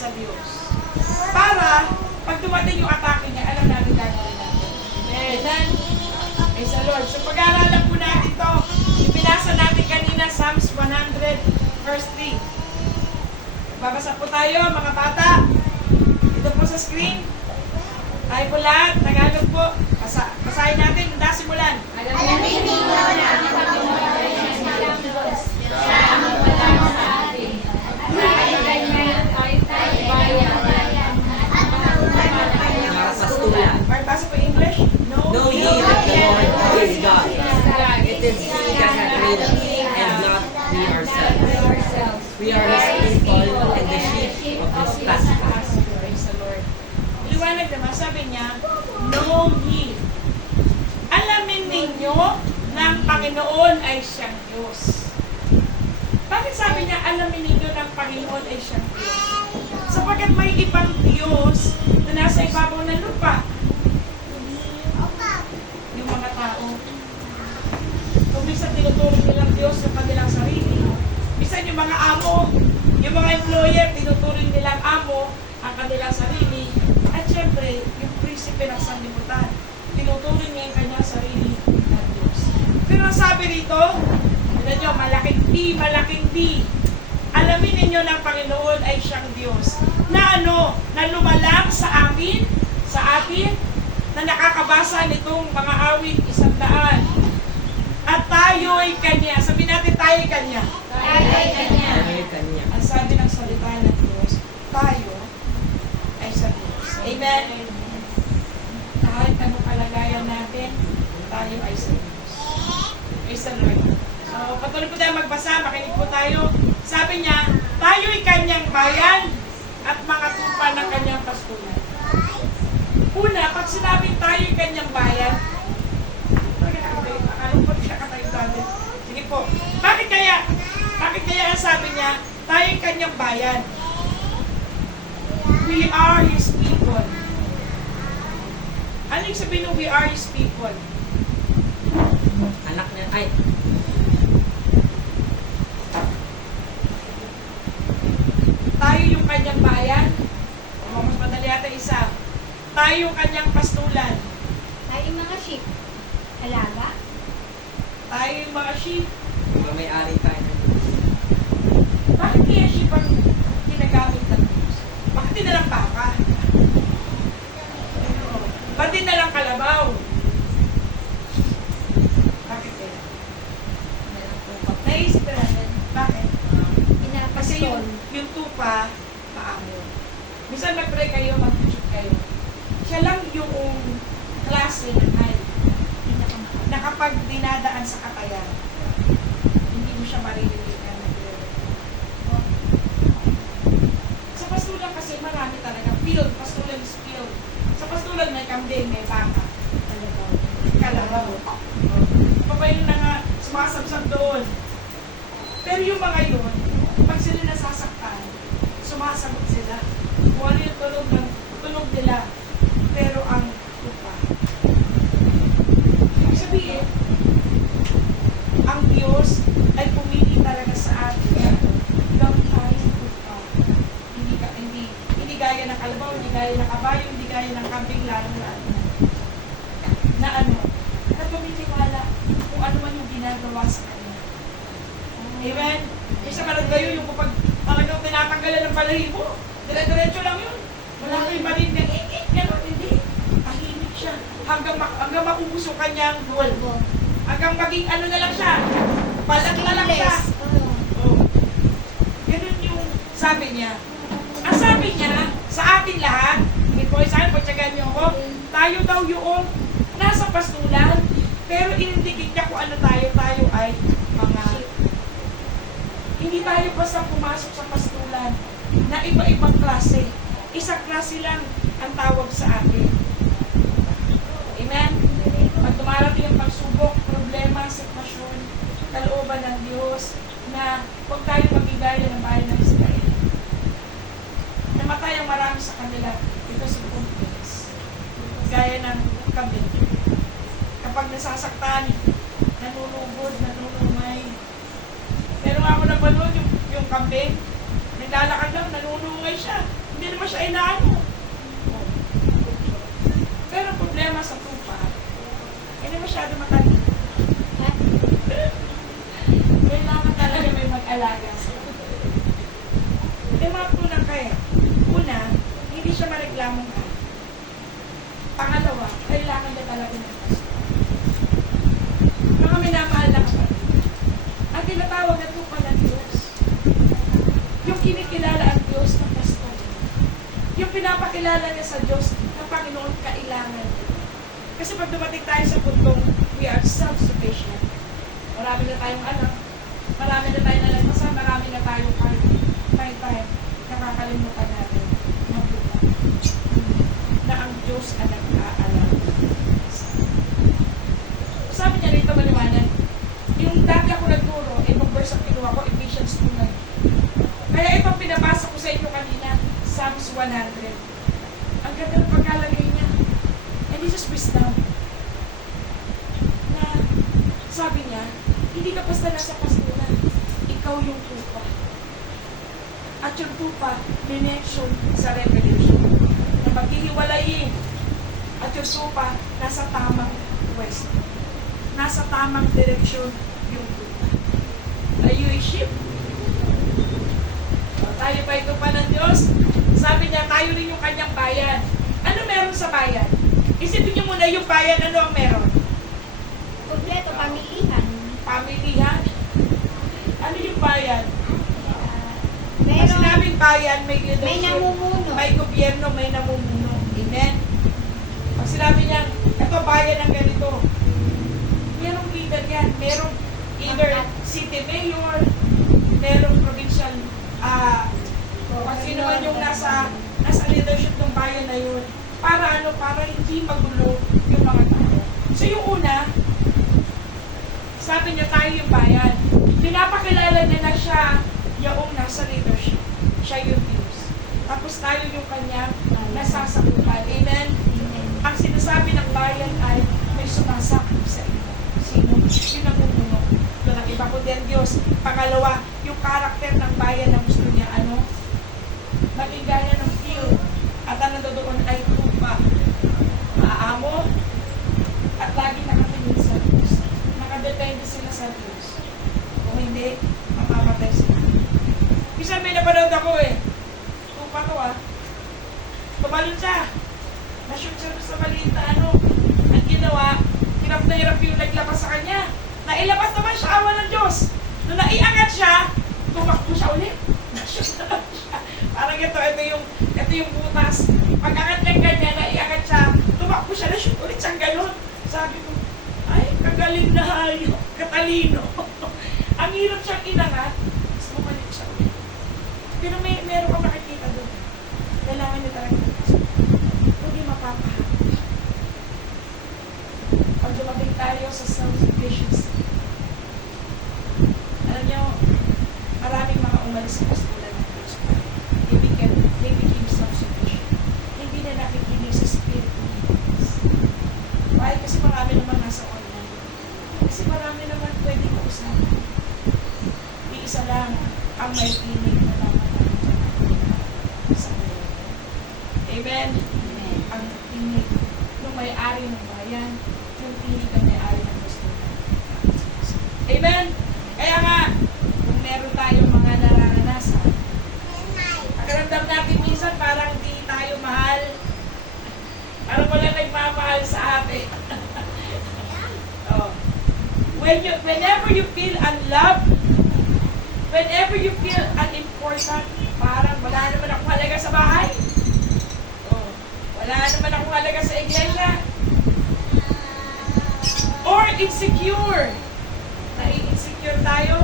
sa Diyos. Para, pag dumating yung atake niya, alam natin gagawin natin. Amen. Praise the Lord. So, pag-aaralan po natin ito. Ipinasa natin kanina, Psalms 100, verse 3. Babasa po tayo, mga bata. Ito po sa screen. Tayo po lahat, Tagalog po. Basahin natin, mula simulan. Alamin ninyo na ang Panginoon ay siyang Diyos. Siya ang wala sa atin. At dahil ganyan ay tayo bayan at mga Pastulan. Basa po English? Know ye that the Lord is God. It is He that hath made us, and not we ourselves. We are His people and the sheep of His pasture. Praise the Lord. Liwanag naman, sabi niya, know ye. Alamin ninyo na ang Panginoon ay siyang Diyos. Bakit sabi niya, alamin ninyo na ang Panginoon ay siyang Diyos? Sapagkat may ibang Diyos na nasa ibabaw ng lupa. Yung mga tao. Kung minsan tinuturing nilang Diyos sa kanilang sarili. Minsan yung mga amo, yung mga employer, tinuturing nilang amo ang kanilang sarili. At syempre, yung prinsipe ng sanlibutan, tinuturing niya yung kanyang sarili ng Diyos. Pero ang sabi rito, tignan nyo, malaking D. Alamin ninyo na ang Panginoon ay siyang Diyos. Na ano, na lumalang sa amin, sa atin, na nakakabasa nitong mga awit 100. At tayo'y Kanya. Sabi natin, tayo'y Kanya. Tayo'y Kanya. Ang sabi ng salita ng Diyos, tayo ay sa Diyos. Amen? Kahit anong kalagayan natin, tayo ay sa Diyos. Praise the Lord. So, patuloy po tayo magbasa, makinig po tayo. Sabi niya, tayo'y Kanyang bayan at mga tupa ng Kanyang pastulan. Una, pag sinabing tayo'y Kanyang bayan, akala ko siya katayong dati. Sige po. Bakit kaya ang sabi niya, tayo'y Kanyang bayan? We are His people. Ano yung sabihin ng we are His people? Anak niya, ay, Tayo yung Kanyang bayan. O, mas madali ata isa. Tayo yung Kanyang pastulan. Tayo mga sheep. Alaga. Tayo yung mga sheep. may-ari tayo ng Bakit kaya sheep ang ginagamit ng Diyos? Bakit di na lang baka? Bakit di na lang kalabaw? Bakit kaya? Naisip ka natin. Bakit? Kasi yung tupa, maamo. Minsan mag-pray kayo, mag-worship kayo. Siya lang yung klase ng hayop na kapag dinadaan sa katayan, hindi mo siya maririnig na nagre-report. Sa pastulan kasi marami talaga. Field, pastulan is field. Sa pastulan may kambing, may baka. Kalabaw. Papayin na nga, sumasabsab doon. Pero yung mga yun, pag sila nasasaktan, sumasagot sila. Kung ano yung tunog nila. Pero ang lupa. Ibig sabihin, ang Diyos ay pumili talaga sa atin ng tayong lupa. Hindi gaya ng kalabaw, hindi gaya ng kabayo, hindi gaya ng kambing, lalong na ano, na pumitiwala kung ano man yung ginagawa sa kanya. Amen? Isa ka kayo yung kapag talagang tinatanggalan ng balahibo, dire-diretso lang yun. Wala kayong marin na gano'n, hindi. Tahimik siya. Hanggang maubos yung kanyang bulbo. Hanggang maging ano na lang siya. Palag na lang siya. Oh. Ganun yung sabi niya. Ang sabi niya, sa atin lahat, hindi po sa akin, pagtsagaan niyo ako, tayo daw yung nasa pastulan, pero inindikit niya kung ano tayo ay mga hindi tayo basta pumasok sa pastulan na iba-ibang klase. Isang klase lang ang tawag sa atin. Amen? Pag dumarating ang pagsubok, problema, sitwasyon, kalooban ng Diyos, na huwag tayo magigaya ng bayan ng Israel. Namatay ang marami sa kanila ito sa Philippines. Gaya ng kambing. Kapag nasasaktan, nanunugod, nanunumay. Pero ako napanood yung kambing, naglalakad lang, nanunungay siya. naman siya inaano. Pero ang problema sa tupa, hindi masyado matalino. Kailangan talaga may mag-alaga sa tupa. Kaya mga punang kaya, una, hindi siya mareglamong ka. Pangalawa, kailangan niya talaga ng pasto. Mga minamahal na kapatid, ang tinatawag na tupa ng Diyos, yung kinikilala ang Diyos ng pasto. Yung pinapakilala niya sa Diyos ng Panginoon kailangan. Kasi pag dumating tayo sa puntong we are self-sufficient, marami na tayong anak, marami na tayong nalagpasan, marami na tayong party, time, nakakalimutan natin na buka na ang Diyos ang nag-aalala. Sabi niya rito maliwanag, yung dati ako nagturo, itong verse ang kinuha ko, Ephesians 2:9. Kaya itong pinabasa ko sa inyo kanina, Psalms 100. Ang ganda ng pagkalagay niya. And this is wisdom. Na sabi niya, hindi ka basta nasa pastulan. Ikaw yung tupa. At yung tupa, minention sa Revelation. Na maghihiwalayin. At yung tupa, nasa tamang west. Nasa tamang direksyon yung tupa. Are you a sheep? Tayo pa ito pa ng Diyos. Sabi niya, tayo rin yung kanyang bayan. Ano meron sa bayan? Isipin niyo muna yung bayan, ano ang meron? Kompleto, pamilihan. Pamilihan? Ano yung bayan? Pag Meron, sinabing bayan, may may leadership, namumuno. may gobyerno, may namumuno. Amen? Pag sinabi niya, ito bayan ng ganito, merong leader yan. Merong either city mayor, merong provincial, kung sino man yung nasa leadership ng bayan na yun, para ano, para hindi magulo yung mga tao. So yung una, sabi niya tayo yung bayan. Pinapakilala niya na siya yung nasa leadership. Siya yung Diyos. Tapos tayo yung kanya nasasakupan. Amen? Ang sinasabi ng bayan ay may sumasakop sa iyo. Sino? Yung namumuno. Doon ang iba kundi ang Diyos. Pangalawa, yung karakter ng bayan na gusto niya, ano? Maging gaya ng field. At ang nandoon ay tupa. Maamo. At lagi nakatingin sa Diyos. Nakadepende sila sa Diyos. Kung hindi, mamamatay sila. Minsan may napanood ako tupa to tumalon siya. Na-shoot siya sa maliit na ano. Ang ginawa, hirap na hirap yung naglabas sa kanya. Nailabas naman siya, awa ng Diyos. Nung naiangat siya, tumakbo siya ulit. Na-shoot naman siya. Parang ito yung butas. Pag-angat niya ganyan, naiangat siya, tumakbo siya, na-shoot ulit siyang ganun. Sabi ko, ay, kagaling na hayo, katalino. Ang hirap siyang inangat, tapos bumalik siya ulit. Pero meron ka makikita doon. Kailangan niya talaga ng Diyos. Hindi mapapahamak. Pag dumating tayo sa self-sufficiency, alam niyo, maraming mga umalis sa pastulan ng Diyos. They became self-sufficient. Hindi na nakikinig sa Spirit ng Diyos. Why? Kasi marami naman nasa online. Kasi marami naman pwede kausapan. Iisa lang ang may tinig na naman sa Lord. Amen? Ang tinig ng may-ari ng bayan, yung tinig ng may-ari ng gusto. Amen? Kaya nga, kung meron tayong mga nararanasan, pakiramdam natin minsan parang hindi tayo mahal. Parang wala nagmamahal sa atin. Oh. Whenever you feel unloved, whenever you feel unimportant, parang wala naman akong halaga sa bahay. Oh. Wala naman akong halaga sa iglesia. Or insecure. Nai-insecure tayo.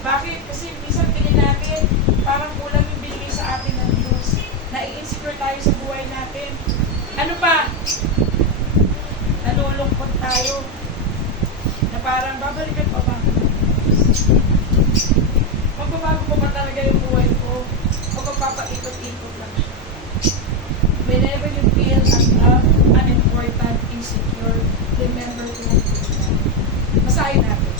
Bakit? Kasi minsan tingin natin, parang kulang yung binigay sa atin ng Diyos. Nai-insecure tayo sa buhay natin. Ano pa? Nalulungkot tayo. Na parang babalikan pa ba? Magbabago ko ba talaga yung buhay ko? O magpapaikot-ikot lang siya? Whenever you feel unloved, unimportant, insecure, remember to Basahin natin.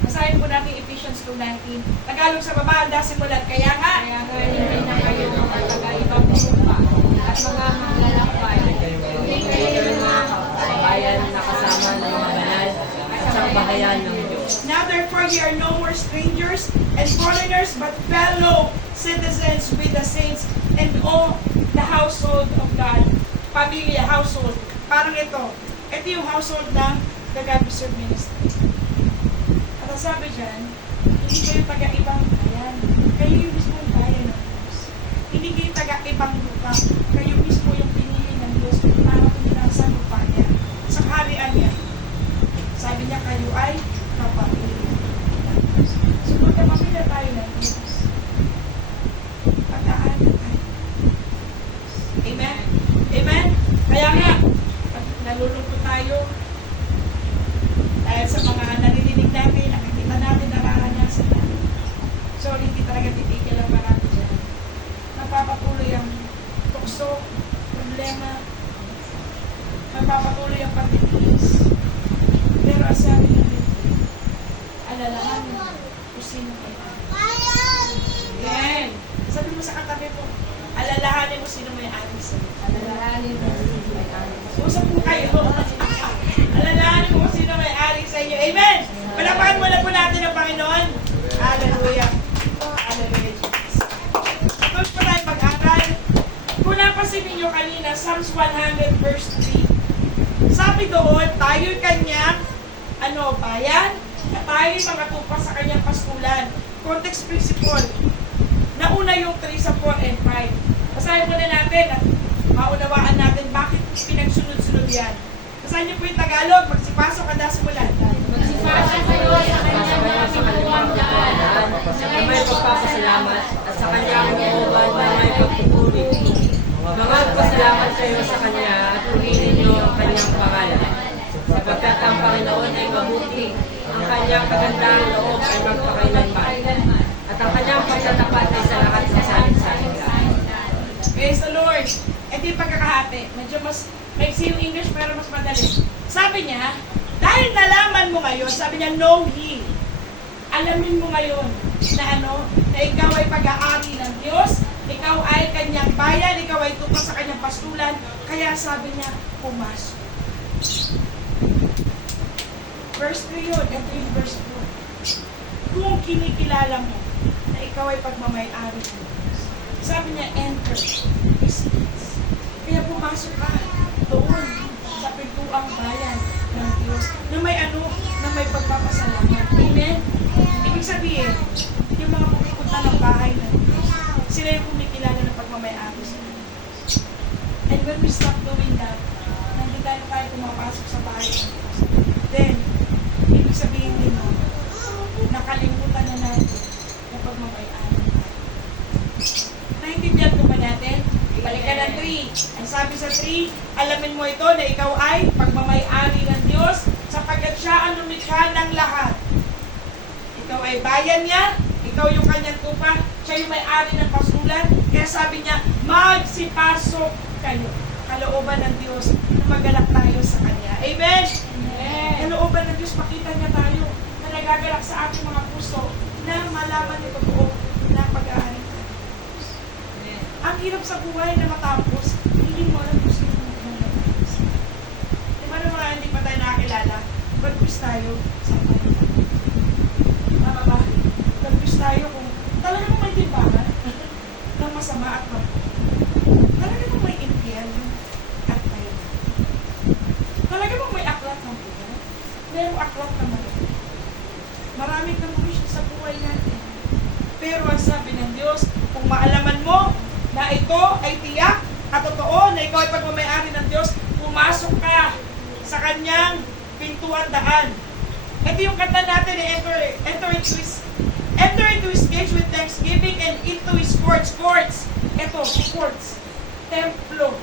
Basahin po natin Ephesians verse 2:19. Tagalog sa baba, handa simulan. Kaya nga, Kaya nga hindi na kayo mga taga-ibang lupa at mga maglalakbay. Hindi kayo mga kabayan na kasama ng mga banal at sa bahayan ng Diyos. now therefore ye are no more strangers and foreigners, but fellow citizens with the saints and all the household of God. Pamilya, household. Parang ito. Ito yung household ng The God We Serve Ministry. At ang sabi dyan, hindi kayo taga-ibang bayan. Kayo yung mismong bayan ng Diyos. Hindi kayo taga-ibang lupa. Kayo mismo yung pinili ng Diyos para pumilang sa lupa niya. Sa kaharian niya. Sabi niya, kayo ay kapamilya ng Diyos. So, magkapamilya tayo ng Diyos. Pagkaan tayo. Amen? Amen? Kaya nga, pag nalulungkot tayo, dahil sa mga naririnig natin, nakikita natin, nararanasan natin. So, hindi talaga titigil ang marami dyan. Napapatuloy ang tukso, problema, napapatuloy ang pagtitiis. Pero ang sabi ng Biblia, alalahanin mo kung sino kayo. Yan. Sabi mo sa katabi mo, alalahanin mo sino may ari sa'yo. Alalahanin mo may ari. Usap po kayo. Alalahanin mo kung sino may ari sa inyo. Amen! Palapakan muna po natin ang Panginoon. Hallelujah. Hallelujah, Jesus. Tapos po tayo mag-aral. Kung napasin ninyo kanina, Psalms 100 verse 3. Sabi doon, tayo'y kanyang bayan, na tayo'y mga tupa sa kanyang pastulan. Context principle. Nauna yung 3 sa 4 and 5. Basahin muna natin at maunawaan natin bakit pinagsunod-sunod yan. Basahin niyo po yung Tagalog, magsipasok handa simulan. Magsipasok kayo sa kanyang mga pinuwang daan Na may pagpapasalamat at sa kanyang looban na may pagpupuri. Magpasalamat kayo sa kanya at purihin niyo ang kanyang pangalan. Sapagkat ang Panginoon ay mabuti, ang kanyang kagandahang loob ay magpakailanman. At ang kanyang pagtatapat ay sa lahat ng saling-saling lahat. Praise the Lord. Ito yung pagkakahati. Medyo mas maiksi yung English pero mas madali. Sabi niya, dahil nalaman mo ngayon, sabi niya, know ye. Alamin mo ngayon na na ikaw ay pag-aari ng Diyos, ikaw ay kanyang bayan, ikaw ay tupa sa kanyang pastulan, kaya sabi niya, pumasok. Verse 3 yun, ito yung verse 4. Kung kinikilala mo na ikaw ay pagmamay-ari ng Diyos, sabi niya, enter His gates. Kaya pumasok ka doon sa pintuang bayan ng Diyos na may pagpapasalamat. Amen? Ibig sabihin, yung mga pupunta ng bahay ng Diyos, sila yung kumikilala ng pagmamay-ari sa Diyos. And when we stop doing that, nandito tayo pumapasok sa bahay ng Diyos, then, ibig sabihin din mo, nakalimutan na natin na pagmamay-ari tayo. Naintindihan ko ba natin? Balikan ng 3. Ang sabi sa 3, alamin mo ito na ikaw ay pagmamay-ari ng Diyos sapagkat siya ang lumikha ng lahat. Ikaw ay bayan niya, ikaw yung kanyang tupa, siya yung may-ari ng pastulan. Kaya sabi niya, magsipasok kayo. Kalooban ng Diyos na magalak tayo sa Kanya. Amen? Kalooban ng Diyos, makita niya tayo na nagagalak sa ating mga puso na malaman ni totoo na pag-aari tayo. Ang hirap sa buhay na matapos, hindi mo alam kung sino mo matapos. Di ba na mga hindi pa tayo nakakilala, mag-quiz tayo sa Panginoon. Tama ba? Mag-quiz tayo kung talagang may timbangan ng masama at mabuti. Talagang may impyerno at may talagang may aklat ng buhay. Merong aklat na mabuti. Maraming kamunisyon sa buhay natin. Pero ang sabi ng Diyos, kung maalaman mo na ito ay tiyak at totoo na ikaw ay pagmamayari ng Diyos, pumasok ka sa kanyang pintuan daan. Ito yung kanta natin, enter into His gates with thanksgiving and into His courts. Ito, courts. Templo.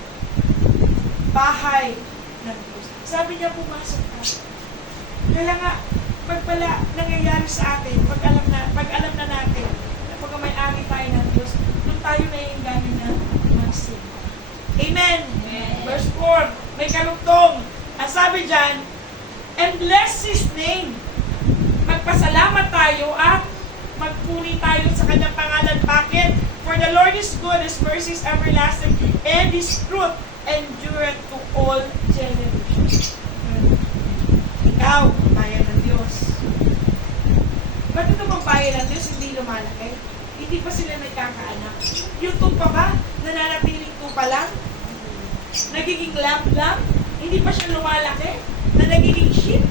Bahay ng Diyos. Sabi niya, pumasok ka. Kaya nga, pag pala nangyayari sa atin, pag alam na natin na pag may-ari tayo ng Diyos, doon tayo na yung gamin na magsimba. Amen? Verse 4, may kalugtong. Ang sabi dyan, and bless His name. Magpasalamat tayo at magpuri tayo sa kanyang pangalan. Bakit? For the Lord is good, His mercy is everlasting, and His truth endureth to all generations. Ikaw, bayan ng Diyos. Ba't ito bang bayan ng Diyos hindi lumalaki? Hindi pa sila nagkakaanak. Yung tupa ba? Nananatiling tupa lang? Nagiging lamb lang? Hindi pa siya lumalaki? Na nagiging sheep?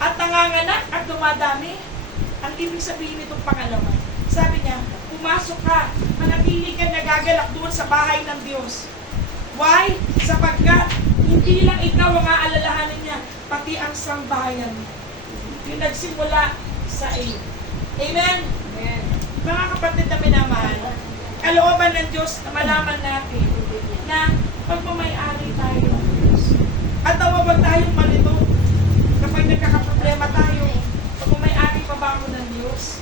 At nanganganak at dumadami? Ang ibig sabihin nitong pangalawa, sabi niya, pumasok ka, manatili ka nagagalak doon sa bahay ng Diyos. Why? Sapagkat hindi lang ikaw ang aalalahanin niya, pati ang sambahayan mo. Yung nagsimula sa iyo. Amen? Amen. Mga kapatid na minamahal, kalooban ng Diyos na malaman natin na pagmamayari tayo ng Diyos. At huwag tayong malito kapag nagkakaproblema tayo. Pagmamayari pa ba ako ng Diyos?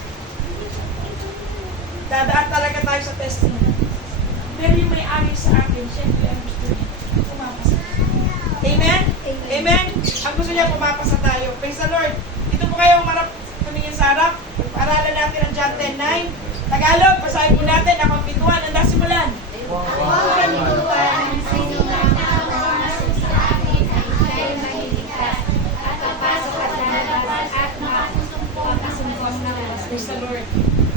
Dadaan talaga tayo sa testimony. Pero yung may-ari sa akin, syempre ang gusto niya, pumapasa. Amen? Amen? Ang gusto niya, pumapasa tayo. Praise the Lord. Ito po kayong marap, tumingin sa harap. Aralan natin ang John 10:9. Tagalog, basahin po natin. Ako ang pintuan. Ang simulan. Ako ang pintuan, sino lang nakapasok sa akin ay siya'y maliligtas at papasok at lalabas at makasumpong na walas. Praise the Lord.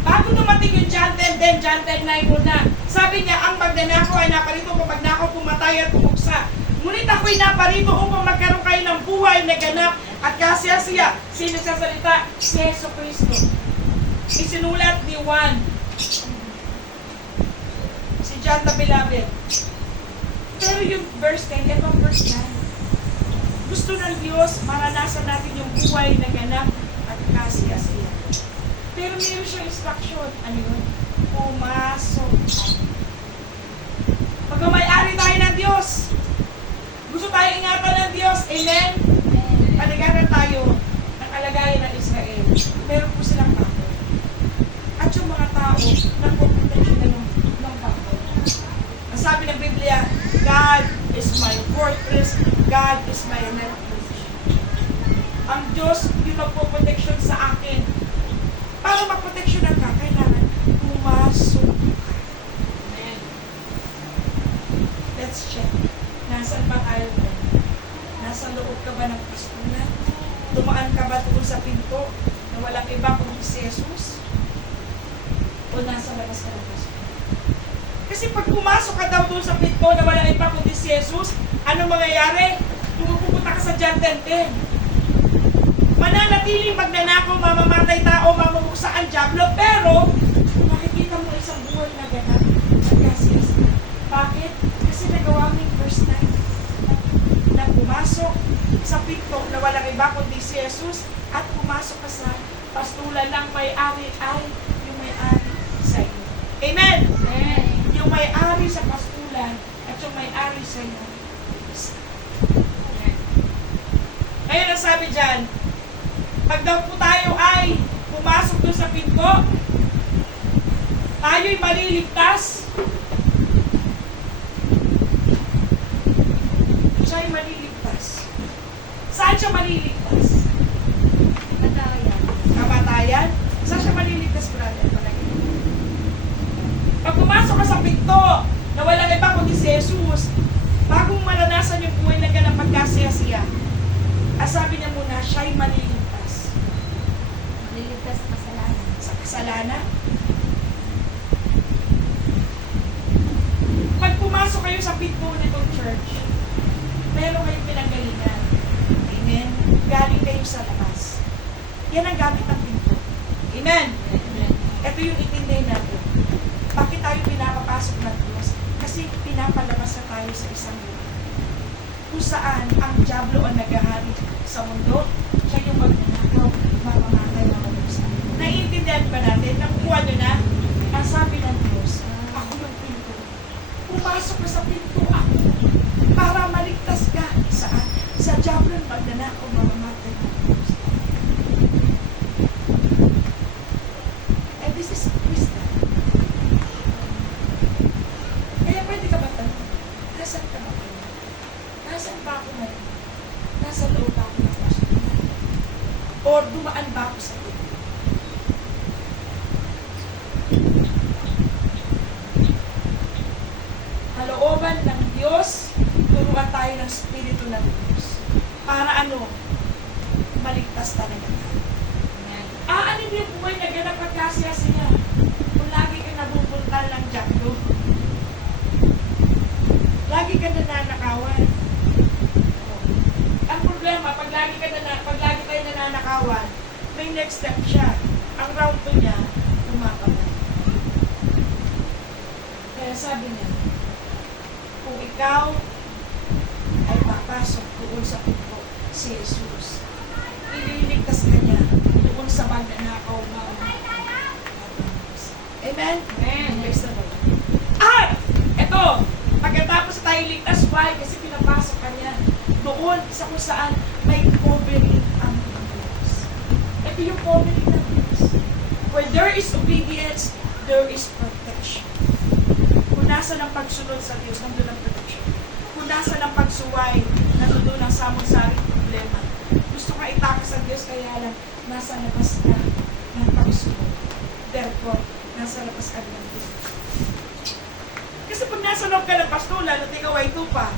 Bago dumating yung John 10:10, John 10:9 muna. Sabi niya, ang magnanakaw ay naparito kung magnakaw pumatay at pumuksa. Ngunit ako'y naparito upang magkaroon kayo ng buhay na ganap at kasiyasiya. Sino sasalita? Si Yesu Cristo. Isinulat ni Juan. Si John the Beloved. Pero yung verse 10, ito ang verse 9. Gusto ng Diyos, maranasan natin yung buhay na ganap at kasiyasiya. Pero meron siyang instruction. Ano yun? Pumasok. Pagmamayari tayo ng Diyos. Gusto tayo ingatan ng Diyos. Amen? Paligaran tayo ng kalagayan ng Israel. Meron po silang takot. At yung mga tao, nagpupuntasyon na ng takot. Ang sabi ng Biblia, God is my fortress. God is my refuge. Ang Diyos yung magpuproteksyon sa akin. Para magproteksyonan ka, kailangan pumasok ka. Amen. Let's check. Nasaan ba tayo? Nasa loob ka ba ng pastulan? Dumaan ka ba doon sa pinto na walang iba kundi si Jesus? O nasa labas ka ng pastulan? Kasi pag pumasok ka daw doon sa pinto na walang iba kundi si Jesus, ano mangyayari? Pupunta ka sa John 10:10. Mananatiling magnanakaw, mamamatay tao, mamamuksa ang dyablo, pero makikita mo isang buhay na ganap. Bakit? Kasi nagawa mo yung first time na pumasok sa pinto na walang iba kundi si Jesus at pumasok ka sa pastulan ng may-ari ay yung may-ari sa iyo. Amen? Amen. Yung may-ari sa pastulan at yung may-ari sa iyo. Ngayon ang sabi dyan, pag daw po tayo ay pumasok doon sa pinto, tayo'y maliligtas. Siya'y maliligtas. Saan siya maliligtas? Matawayan. Kamatayan? Saan siya maliligtas, brother? Pag pumasok ka sa pinto na walang iba kundi si Jesus, bagong maranasan yung buhay na ganang pagkasaya-siya, sabi niya muna, siya'y maliligtas. Maliligtas sa kasalanan. Sa kasalanan. Pag pumasok kayo sa pinto nitong church, meron kayong pinanggalingan. Amen? Galing kayo sa labas. Yan ang gamit ng pinto. Amen? Ito yung itindihin natin. Bakit tayo pinapapasok ng Diyos? Kasi pinapalabas na tayo sa isang lugar. Kung saan ang dyablo ang naghahari sa mundo, siya yung magnanakaw, mamamatay na malusa. Naiintindihan ba natin? Nakukuha nyo na? Ang sabi ng Diyos, ako yung pinto. Pumasok ka sa pinto ako para maligtas ka. Saan? Sa dyablo ang magnanakaw, mamamatay na malusa. And this is wisdom. Kaya pwede ka ba tanong? Nasaan ka ba? Nasaan ba ako ngayon? Nasa loob ba ako ng pasto? Or dumaan ba ako sa pinto? Kalooban ng Diyos, turuan tayo ng Espiritu ng Diyos. Para ano? Maligtas talaga tayo. Ano yung buhay na ganap pagkasya-siya? Kung lagi ka nabubuntal ng jakdo. Lagi ka nananakawan. Ang problema, pag lagi tayo nananakawan, may next step siya. Ang round 2 niya, umapagay. Kaya sabi niya, kung ikaw ay papasok doon sa pinto si Jesus, ililigtas ka niya doon sa magnanakaw na Amen? Amen. Praise the Lord. At, eto, pagkatapos tayo ligtas, why? Kasi pinapasok ka niya doon sa kung saan may covering ang Diyos. Ito yung covering ng Diyos. Where there is obedience, there is protection. Kung nasa ng pagsunod sa Diyos, nandun ang protection. Kung nasa ng pagsuway, nandun ang samong-saring problema. Gusto ka itakas sa Diyos, kaya lang, nasa labas ka ng pagsunod. Therefore, nasa labas ka ng Diyos. Kasi pag nasa loob ka ng pastola, at ikaw ay tupa,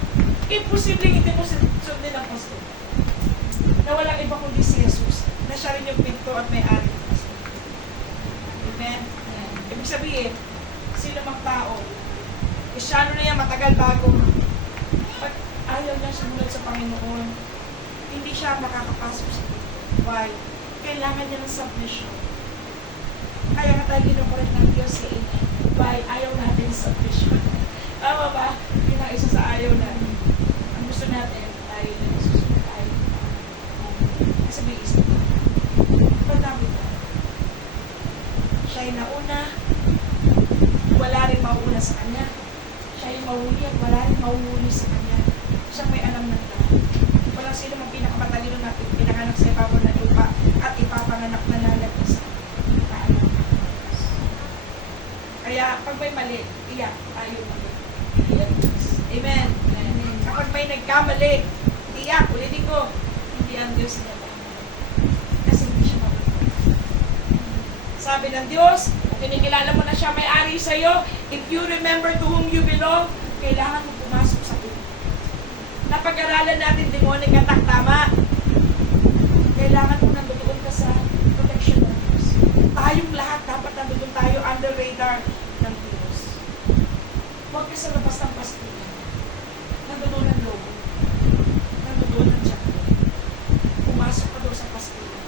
imposible hindi mo sundin ang pastola. Na walang iba kundi si Jesus, na siya rin yung pinto at may-ari ng pastola. Amen? Ibig sabihin, sino mang tao, Kristyano na yan, matagal bago. Pag ayaw niya sumunod sa Panginoon, hindi siya makakapasok sa pinto. Why? Kailangan niya ng submission. Kaya nga tayo ginukulit ng Diyos sa inyo. Why? Ayaw natin ng submission. Tama ba? Yun ang isa sa ayaw natin. Ang gusto natin, tayo na nasusunod tayo. Kasi may isa tayo. Pagdami tayo. Siya'y nauna, wala rin mauuna sa Kanya. Siya'y mahuli at wala rin mauhuli sa Kanya. Siyang may alam ng lahat. Walang sino mang pinakamatalino natin, pinanganak sa ibabaw ng lupa at ipapanganak na lalagay sa kaalam. Kaya pag may mali, iyak tayo mali. Amen. Amen. Kapag may nagkamali, iyak, ulitin ko, hindi ang Diyos na tama. Kasi hindi siya mawala. Sabi ng Diyos, kung kinikilala mo na siya may-ari sa'yo, if you remember to whom you belong, kailangan mo pumasok sa pinto. Napag-aralan natin demonic attack, tama? Kailangan mo nandoon ka sa protection ng Diyos. Tayong lahat dapat nandoon tayo under radar ng Diyos. Huwag ka sa labas ng pastulan. Nandoon ang logo. Nandoon ang jakdo. Pumasok ka doon sa pastulan.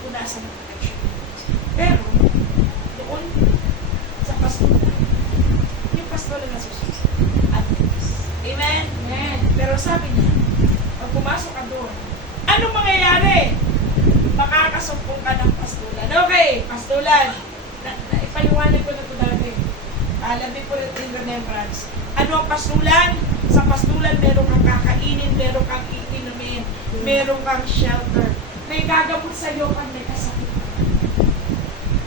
Punasan ng protection ng Diyos. Pero, doon sa pastulan, yung pastulan na susunod. At Diyos. Amen? Amen. Pero sabi niya, pag pumasok ka doon, anong mangyayari? Makakasumpong ka ng pastulan. Okay, pastulan. Ipaliwanag ko na ito dati. Alamin ko rin in remembrance. Ano ang pastulan? Sa pastulan, meron kang kakainin, meron kang iinumin, meron kang shelter. May gagamot sa'yo pag may kasakit ka.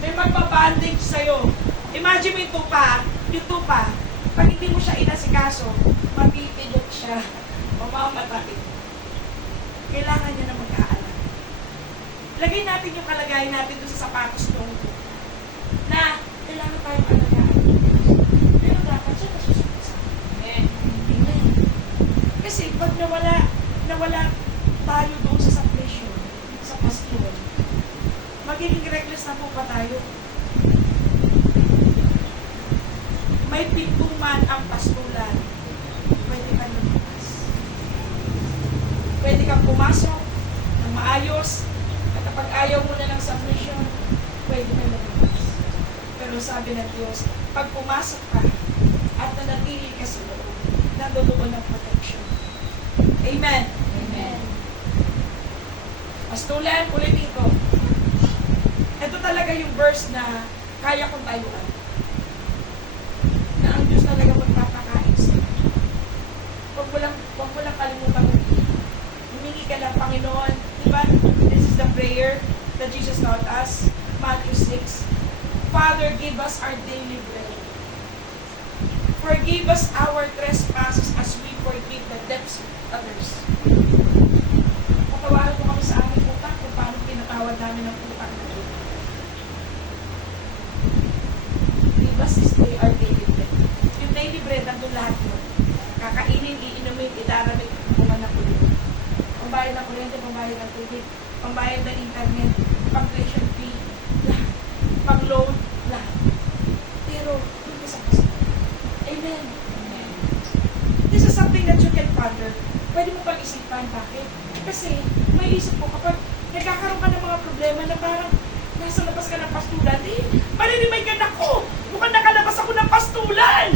May magbabandage sa'yo. Imagine mo yung tupa, pag hindi mo siya inasikaso, mapipilot siya, mamamatay. Kailangan niya na mag-aalala. Lagay natin yung kalagayan natin doon sa sapatos noong na kailangan tayong alagaan. Pero dapat siya nasusunod sa akin. Amen. Kasi pag nawala tayo doon sa submission, sa pastor, magiging reckless na po pa tayo. May pintuman ang pastulan. Pwede kang lumabas. Pwede kang pumasok ng maayos. At kapag ayaw mo na ng submission, pwede kang lumabas. Pero sabi ng Diyos, pag pumasok ka at nanatili ka sa loob, nandoon ang protection. Amen. Amen. Pastulan, ulitin ko. Ito talaga yung verse na kaya kong tayuan. Na ang Diyos talaga magpapakain sa'yo. Huwag mo lang kalimutan mo. Humingi ka lang, Panginoon. Diba? This is the prayer that Jesus taught us. Matthew 6. Father, give us our daily bread. Forgive us our trespasses as we forgive the debts of others. Patawaran mo kami sa aming utang kung paano pinatawad namin ang utang na ito. us this day our daily bread. Yung daily bread, nandun lahat yun. Kakainin, iinumin, idaramit, kumanak ulit. Pambayad ng kuryente, pambayad ng tubig, pambayad ng internet, pang tuition fee, lahat. Pang loan, lahat. Pero, yun ka sa kasi. Amen. This is something that you can ponder. Pwede mo pag-isipan. Bakit? Kasi, may isip mo kapag nagkakaroon ka ng mga problema na parang nasa labas ka ng pastulan, maninimay ka na ko. Mukhang nakalabas ako ng pastulan.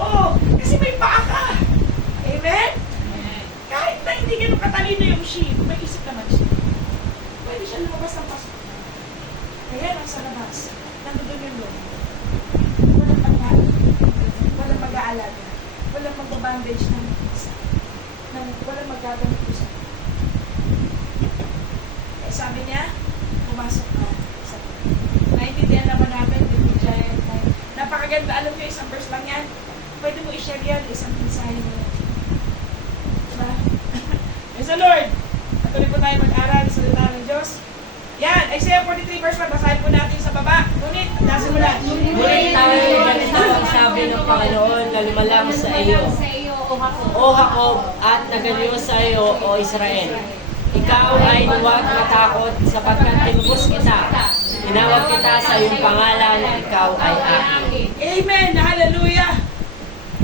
Oo, kasi may paa ka. Amen? Kahit na hindi ganun katalino yung sheep, may isip naman siya. Pwede siya lumabas ng pastulan. Kaya nasa labas, nandun yung loob. Walang pagkain, walang mag-aalaga, walang magbabandage ng isa, walang magagamit ko sa sabi niya, pumasok ka sa naintindihan naman namin, hindi giant time. Napakaganda, alam niyo, isang verse lang yan. Pwede mo i-share yan, isang mensahe mo yan. Diba? Yes, the Lord. Patuloy po tayo mag-aral sa salita ng Diyos. Yan, Isaiah 43 verse 1, basahin po natin sa baba. Ngunit, nasimulan. Ngunit tayo ganito ang sabi ng Panginoon na lumalang sa iyo, O Jacob, at naganyo sa iyo, O Israel. Ikaw ay huwag matakot sapagkat tinubos kita. Tinawag kita sa iyong pangalan na ikaw ay akin. Amen! Hallelujah!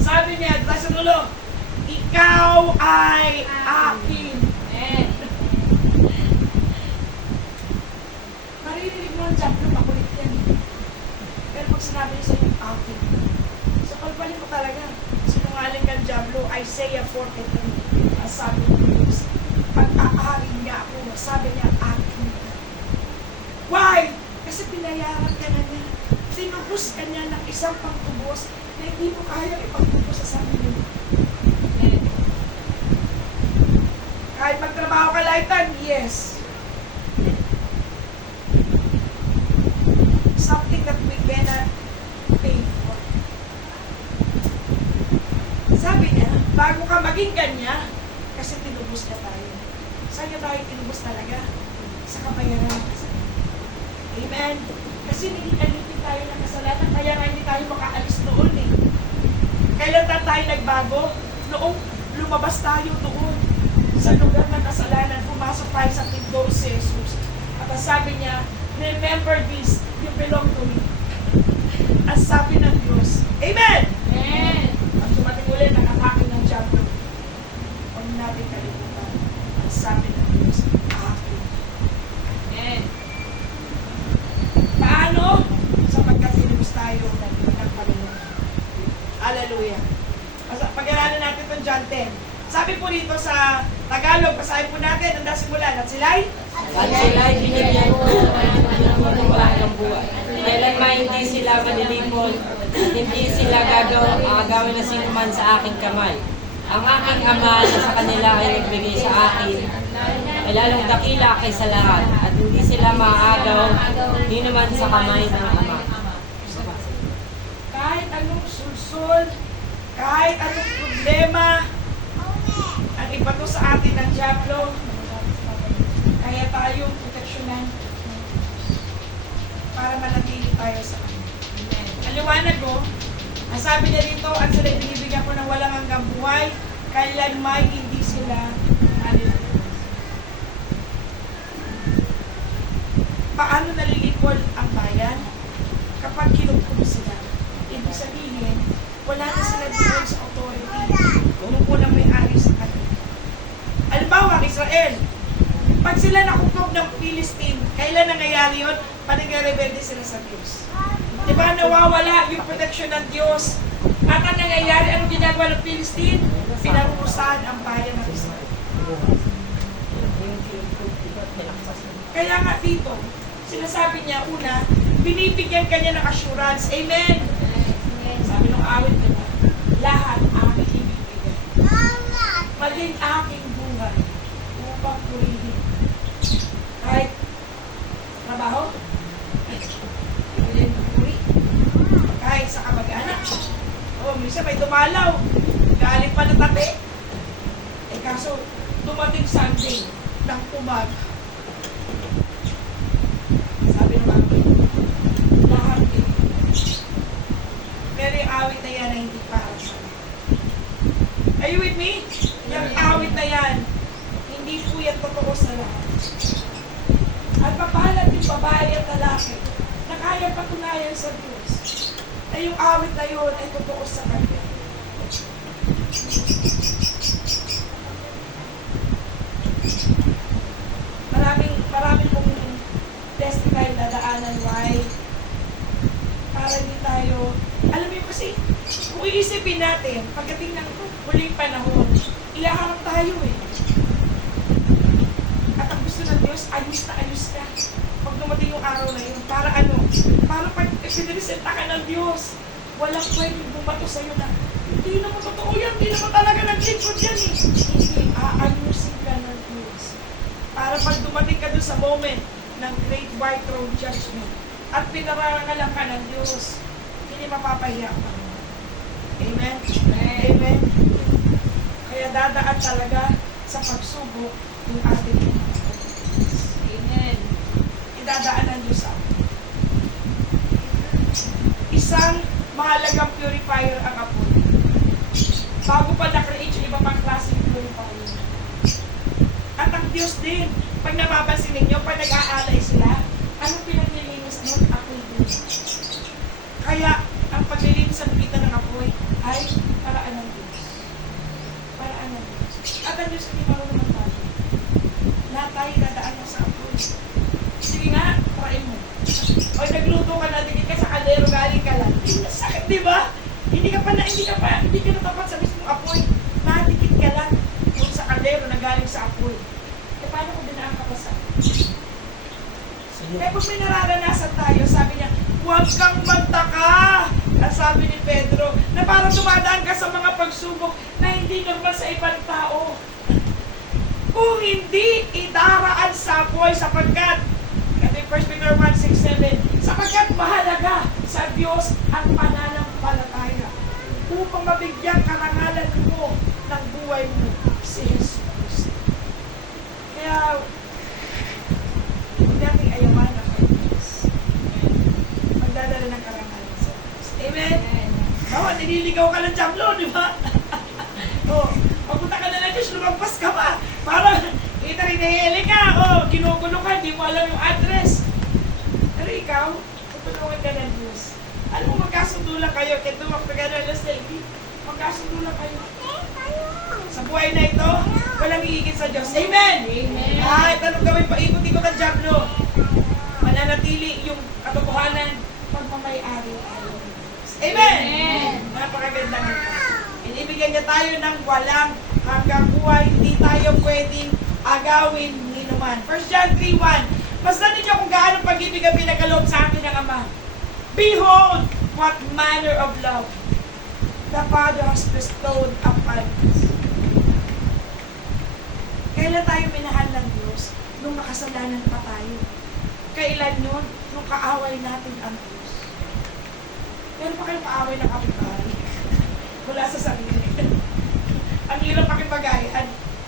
Sabi niya, taas ang ulo, ikaw ay akin. Maririnig mo ang Diablo, makulit yan. Pero pag sinabi niya sa iyo, akin. So, palpalin mo talaga. Sinungaling kang Diablo, Isaiah 43. Ang sabi ng Diyos, pag-aaring niya ako, sabi niya, akin. Why? Kasi pinayaran ka na niya. Tinubos ka niya ng isang pangtubos na hindi mo kaya ipagtubos sa sarili mo. Kahit magtrabaho ka lifetime, yes. Something that we cannot pay for. Sabi niya, bago ka maging kanya, kasi tinubos na tayo. Saan niya tayo tinubos talaga? Sa kabayaran ng kasalanan. Amen? Kasi naging tayo ng kasalanan, kaya nga hindi tayo makaalis noon eh. Kailan tayo nagbago? Noong lumabas tayo doon sa lugar ng kasalanan, pumasok tayo sa pinto si Jesus. At ang sabi niya, remember this, you belong to me. Ang sabi ng Diyos. Amen! Amen. Pag dumating ulit, nakakakin ng Diablo. Huwag natin kalimutan. Ang sabi ng Diyos, akin. Amen. Paano? Sapagkat sinubos tayo ng Panginoon. Hallelujah. Pag-aralan natin itong John 10. Sabi po dito sa Tagalog, basahin po natin, ang simulan. At sila'y? At sila'y binigyan ko ng buhay. Kailanman hindi sila manilipon at hindi sila gagawin na sinuman sa aking kamay. Ang aking ama na sa kanila ay nagbigay sa akin ay lalong dakila kaysa lahat at hindi sila maaagaw ni naman sa kamay ng ama. Kahit anong sulsul, kahit anong problema, ang ibato sa atin ng Diablo, kaya tayo proteksyonan para manatili tayo sa kanya. Ang liwanag ko, ang sabi niya dito, ang sila binibigyan ko ng walang hanggang buhay, kailanman hindi sila nalilipol. Paano nalilipol ang bayan? Kapag kinupkulo sila. Ibig sabihin, wala na sila doon sa authority. Kung unang may-ari sa kanila. Halimbawa, ang Israel, pag sila nakukup ng Philistine, kailan nangyayari yun? Pag nagre-rebelde sila sa Diyos. Diba nawawala yung protection ng Diyos? At ang nangyayari, anong ginagawa ng Philistine? Pinarurusahan ang bayan ng Israel. Kaya nga dito, sinasabi niya, una, binibigyan kanya ng assurance. Amen? Sabi nung awit nila, lahat aking ibibigay. Maging aking buhay upang purihin. Kahit trabaho, bilhin ng puri, kahit sa kamag-anak. Minsan may dumalaw, galing pa na tabi. Kaso, dumating Sunday ng umaga. Sabi ng awit, lahat awit na yan ay hindi para sa akin. Are you with me? Yung awit na yan, hindi po yan totoo sa lahat. At papahalat yung babae at lalaki na kaya patunayan sa Diyos na yung awit na yun ay totoo sa Kanya. Maraming pong testify na daanan why para hindi tayo, alam mo kasi, kung iisipin natin, pagdating ng huling panahon, ilaharap tayo eh. At ang gusto ng Diyos, ayos na ayos ka. Pag dumating yung araw na yun, para ano? Para pag siniresenta ka ng Diyos, walang pwedeng bumato sa'yo na, hindi naman totoo yan, hindi naman talaga nag-lingkod yan eh. Hindi, aayusin ka ng Diyos. Para pag dumating ka doon sa moment ng great white throne judgment, at pinarangalan ka ng Diyos, hindi mapapahiya ka. Amen? Amen? Kaya dadaan talaga sa pagsubok yung ating mga kapatid. Amen. Idadaan ng Diyos ako. Isang mahalagang purifier ang apoy. Bago pa na-create yung iba pang klaseng purifier. At ang Diyos din, pag napapansin ninyo, pag nag-aalay sila, anong pinaglilinis nun? Apoy din. Kaya, ang paglilinis sa pagitan ng apoy ay paraan ng Diyos. Paraan ng Diyos. At ang Diyos hindi marunong tayo. Lahat tayo dadaan na sa apoy. Sige nga, try mo. O nagluto ka na, dikit ka sa kaldero, galing ka lang. Sakit, di ba? Hindi ka natapat sa mismong apoy. Nadikit ka lang yung sa kaldero na galing sa apoy. E paano kung dinaan ka pa sa apoy? Kaya pag may nararanasan tayo, sabi niya, huwag kang magtaka. At sabi ni Pedro, na parang dumadaan ka sa mga pagsubok na hindi normal sa ibang tao. Kung hindi, idaraan sa apoy sapagkat, kasi 1 Peter 1:6-7, sapagkat mahalaga sa Diyos ang pananampalataya upang mabigyan karangalan mo ng buhay mo si Jesus. Kaya, huwag nating ayaman ang Diyos. Magdadala ng karangalan sa Diyos. Amen? Bawa, nililigaw ka ng Diablo, di ba? O, pagpunta ka na ng Diyos, lumagpas ka pa. Para, itarihili ka, o, ginugulo ka, di mo alam yung address. Pero ikaw, tutulungan ka ng Diyos. Alam mo, magkasundo lang kayo, kaya tumak na gano'n na selfie. Magkasundo lang kayo. Sa buhay na ito, walang iigit sa Diyos. Amen! Amen. Kahit anong gawin pa, ikot-ikot ang Diablo. Mananatili yung katotohanan pagmamayari tayo. Amen! Amen. Napakaganda nga. Inibigyan niya tayo ng walang hanggang buhay. Hindi tayo pwedeng agawin ni naman. 1 John 3:1. Masdan ninyo kung gaano pag-ibig ang pinagkaloob sa atin ng Ama. Behold, what manner of love the Father has bestowed upon us. Kailan tayo minahal ng Diyos? Nung makasalanan pa tayo. Kailan yun? Nung kaaway natin ang Diyos. Meron pa kayong kaaway ng kapitbahay? Wala sa sarili. Ang hirap pakipagayan.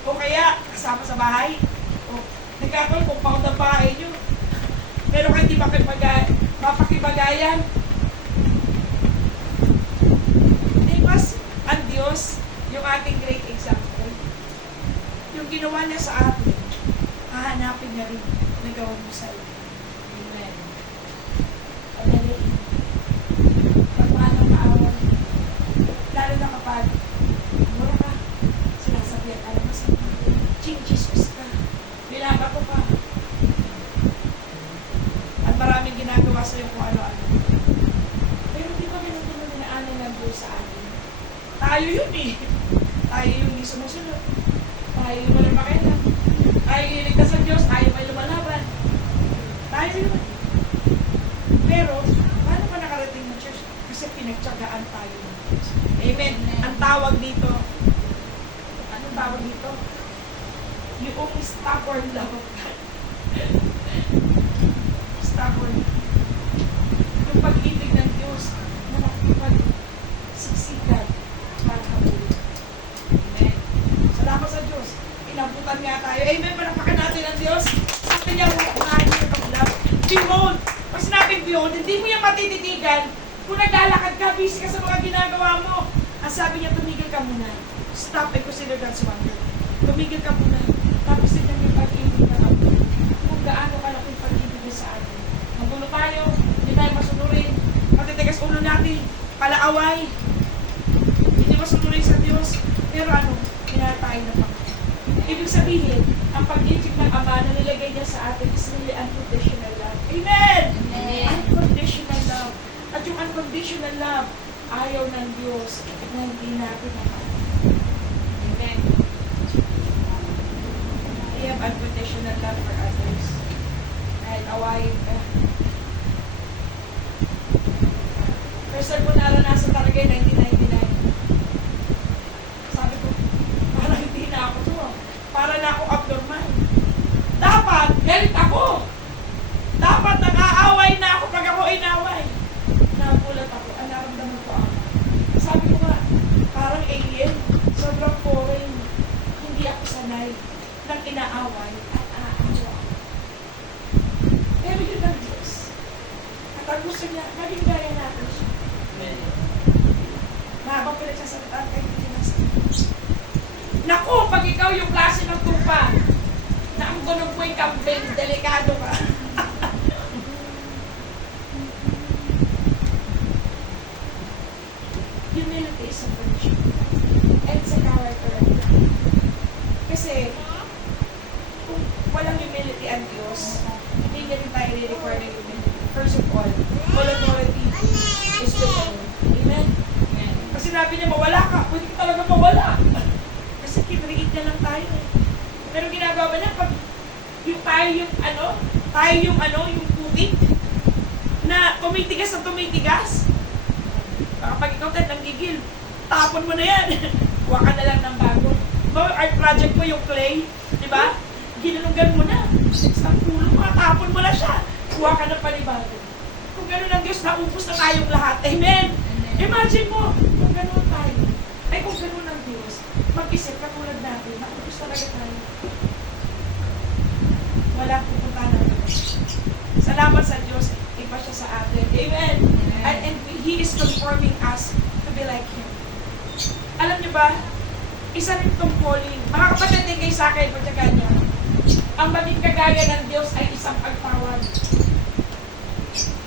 O kaya, kasama sa bahay. O, nagkakaroon kung pound ang bahay nyo. Pero kung hindi mapakipagayan, di mas ang Diyos, yung ating great example, yung ginawa niya sa atin, hahanapin niya rin na gawin mo sa iyo. Amen. Pagdaliin. Pagmahal ng kaaway. Lalo na kapag mura ka, sinasabihan ka naman sa mga ching-chismis ka, binabato ka. At maraming ginagawa sa iyo kung ano-ano. Pero di ba ganun yung dinaanan ng Diyos sa atin? Tayo yun eh. Tayo yung hindi sumusunod. Tayo yung walang makialam. Tayo yung iligtas sa Diyos. Tayo may lumalaban. Tayo yun. Pero, paano ka nakarating ng church? Kasi pinagtsagaan tayo ng Diyos. Amen. Ang tawag dito, anong tawag dito? Yung stubborn love of God. Stubborn. Yung pag-ibig ng Diyos na nakapagsiksikan para kabuhin. Amen. Salamat sa Diyos. Inabutan nga tayo. Amen. Panapakan natin ang Diyos. Sabi niya, manner of love. Behold. Pag sinabing behold, hindi mo yan matititigan kung naglalakad ka ka, busy ka sa mga ginagawa mo. Ang sabi niya, tumigil ka muna. Stop and consider God's wonder. Tumigil ka muna. Tapos tignan yung pag-ibig na ako. Kung gaano kalaking pag-ibig niya sa atin. Magulo tayo, hindi tayo masunurin. Matitigas ulo natin, palaaway. Hindi masunurin sa Diyos. Pero ano, pinatay na pa. Ibig sabihin, ang pag-ibig ng Ama na nilagay niya sa atin is really unconditional love. Amen! Amen. Unconditional love. At yung unconditional love, ayaw ng Diyos na hindi natin mahal. Amen. We have unconditional love for others. Kahit awayin ka. First time ko naranasan talaga yung 1999. Sabi ko, parang hindi na ako to. Para na ako abnormal. Dapat, galit ako. Dapat nag-aaway na ako pag ako inaway. Nagulat ako. Ang naramdaman ko ako. Sabi ko nga, parang alien. Sobrang foreign. Hindi ako sanay ng inaaway at aawa. Pero yun ang Diyos. At ang gusto niya, maging gaya natin siya. Mahabang pinagsasalitaan kayo dito. Naku, pag ikaw yung klase ng tupa, na ang gunog mo yung kambing, delikado ka. Humility is a virtue. And it's a character of God. Kasi, kung walang humility ang Diyos, hindi niya rin tayo re-require ng humility. First of all, all authority is with the Lord. Amen? Kasi sinabi niya, mawala ka. Pwede ka talaga mawala. Kasi kinriit niya lang tayo eh. Pero ginagawa niya, pag yung tayo yung putik, na tumitigas na tumitigas, kapag ikaw tayo nanggigil, tapon mo na yan. Kuha ka na lang ng bago. Art project mo yung clay, di ba? Ginulungan mo na. Sa pulo mo, tapon mo na siya. Kuha ka ng panibago. Kung gano'n ang Diyos, naupos na tayong lahat. Amen? Imagine mo, kung gano'n tayo, ay kung gano'n ang Diyos, mag-isip katulad natin, naupos talaga tayo. Walang pupunta natin. Salamat sa Diyos, iba siya sa atin. Amen? And He is conforming us to be like Him. Alam niyo ba, isa rin itong calling. Mga kapatid, din kayo sa akin, pagtsagaan niyo. Ang maging kagaya ng Diyos ay isang pagtawag.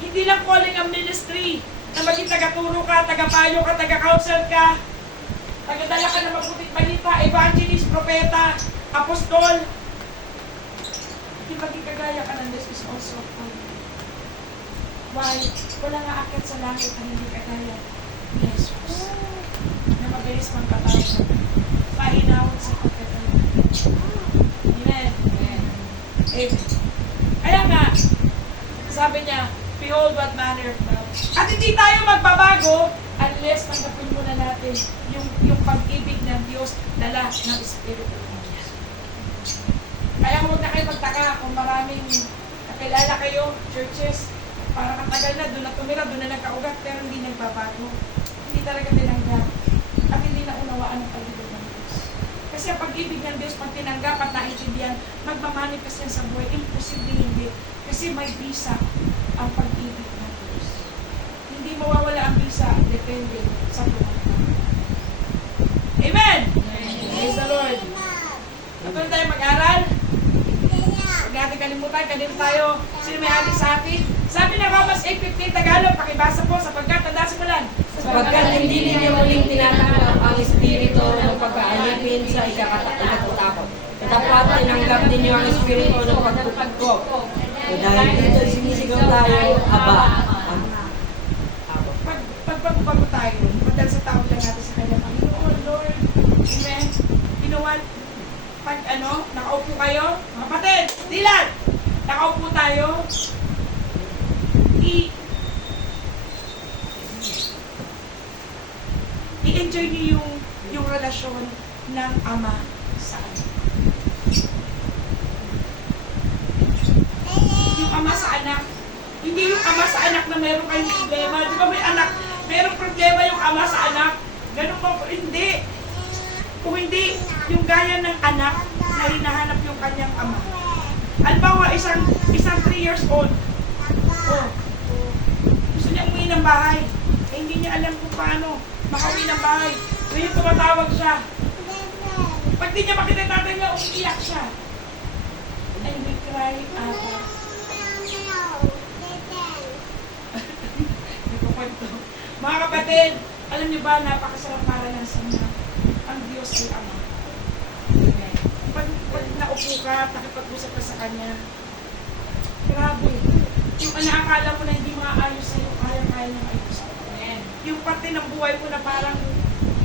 Hindi lang calling ang ministry na maging taga-turo ka, taga-payo ka, taga-counsel ka, taga-dala ka ng mabuting balita, evangelist, propeta, apostol. Yung maging kagaya ka ng Diyos is also a calling. Why? Wala nga akit sa langit na hindi kagaya ni Jesus. Na mabilis mang katawag. Pahinawag sa pagkatawag. Amen. Amen. Kaya nga, sabi niya, behold what manner of love. At hindi tayo magbabago unless tanggapin muna natin yung pag-ibig ng Diyos dala ng Espiritu ng Diyos. Kaya huwag na kayo magtaka kung maraming nakilala kayo, churches, parang katagal na, doon na tumira, doon na nagkaugat, pero hindi nagbabago. Hindi talaga tinanggap. At hindi naunawaan ang pag-ibig ng Diyos. Kasi ang pag-ibig ng Diyos, pag tinanggap at naiintindihan, magmamanifest yan sa buhay. Imposible hindi. Kasi may bisa ang pag-ibig ng Diyos. Hindi mawawala ang bisa, depende sa buhay. Amen! Praise the Lord! Patuloy tayo mag-aral. Huwag natin kalimutan, kanino tayo, sino may atin sa atin. Sabi ng Romans 8:15 Tagalog, pakibasa po sapagkat tandaan mo lang. Sapagkat hindi ninyo muling tinatanggap ang espiritu ng pag-aalipin sa ikatatakot. Katapat tinanggap ninyo ang espiritu ng pagpupagkop. Dahil dito sinisigaw tayo, Aba. Pagbago tayo, madal sa tao lang natin sa kanya, Panginoon, Lord, Amen. You know what? Pag nakaupo kayo, mga kapatid, dilan! Nakaupo tayo, i-enjoy niyo yung relasyon ng Ama sa anak. Yung Ama sa anak, hindi yung Ama sa anak na meron kayong problema. Di ba may anak, meron problema yung Ama sa anak? Ganun ba? Hindi. Kung hindi, yung gaya ng anak na hinahanap yung kanyang ama. Halimbawa, isang 3 years old. Gusto niya umuwi ng bahay. Eh, hindi niya alam kung paano makauwi ng bahay. Ngayon tumatawag siya. Pag di niya makita yung tatay niya, umiiyak siya. And we cry, Abba. Hindi ko kwento. Mga kapatid, alam niyo ba, napakasarap maranasan na ang Diyos ay Ama. Pag naupo ka, nakipag-usap ka sa Kanya, grabe. Yung naakala mo na hindi maayos sa'yo, kaya-kaya niyang ayusin. Yung parte ng buhay mo na parang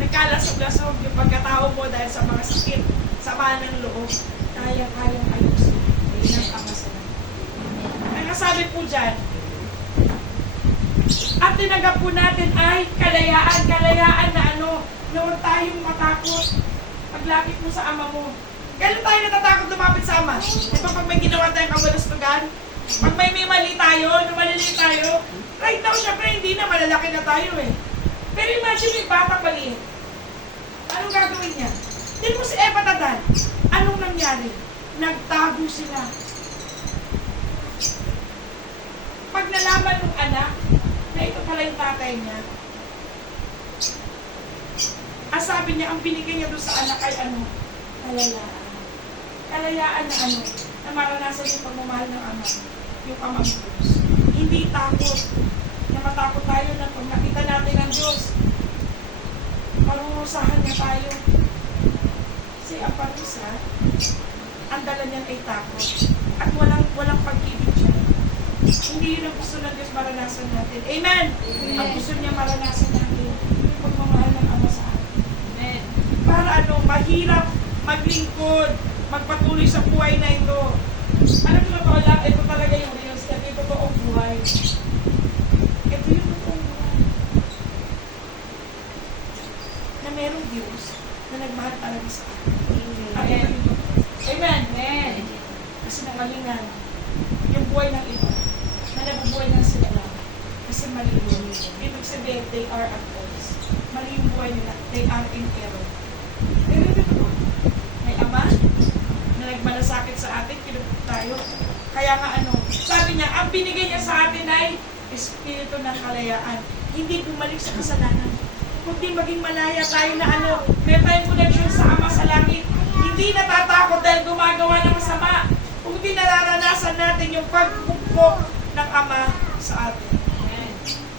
nagkalasog-lasog yung pagkatao mo dahil sa mga sakit, sama ng loob, kaya-kayang ayusin. Ayun ang Ama sa langit. Ang nasabi po dyan, at tinanggap po natin ay kalayaan na ano, na huwag tayong matakot. Paglapit mo sa Ama mo. Kailan tayo natatakot lumapit sa Ama? Di ba pag may ginawa tayong kabalustugan? Pag may mali tayo, maliliit tayo, right now, syempre, hindi na, malalaki na tayo eh. Pero imagine yung bata maliit. Anong gagawin niya? Hindi mo si Eva Tadan. Anong nangyari? Nagtago sila. Pag nalaman ng anak na ito pala yung tatay niya, ang sabi niya, ang binigay niya doon sa anak ay ano? Kalayaan. Kalayaan na ano? Na maranasan yung pagmamahal ng ama. Yung amang Diyos. Hindi takot. Na matakot tayo na pag nakita natin ang Diyos, marurusahan niya tayo. Kasi ang parusa, ang dala niyan ay takot. At walang pag-ibig siya. Hindi yun ang gusto ng Diyos maranasan natin. Amen! Ang gusto niya maranasan natin yung pagmamahal ng Ama sa atin. Amen. Para ano, mahirap maglingkod, magpatuloy sa buhay na ito. Alam mo totoo lang, ito talaga yung real step, yung totoong buhay. Ito yung totoong buhay. Na merong Diyos na nagmahal talaga sa atin. At ito yung totoo. Amen! Amen! Kasi nangalingan, yung buhay ng iba, na nabubuhay ng sila lang. Kasi mali yun. Ibig sabihin, they are at odds. Mali yung buhay nila. They are in error. Pero ito po, may Ama na nagmalasakit sa atin, kinupit tayo. Kaya nga ano, sabi niya, ang binigay niya sa atin ay espiritu ng kalayaan. Hindi bumalik sa kasalanan. Kundi maging malaya tayo na ano, may tayong connection sa Ama sa langit. Hindi natatakot dahil gumagawa ng masama. Kundi nararanasan natin yung pagpupok ng Ama sa atin.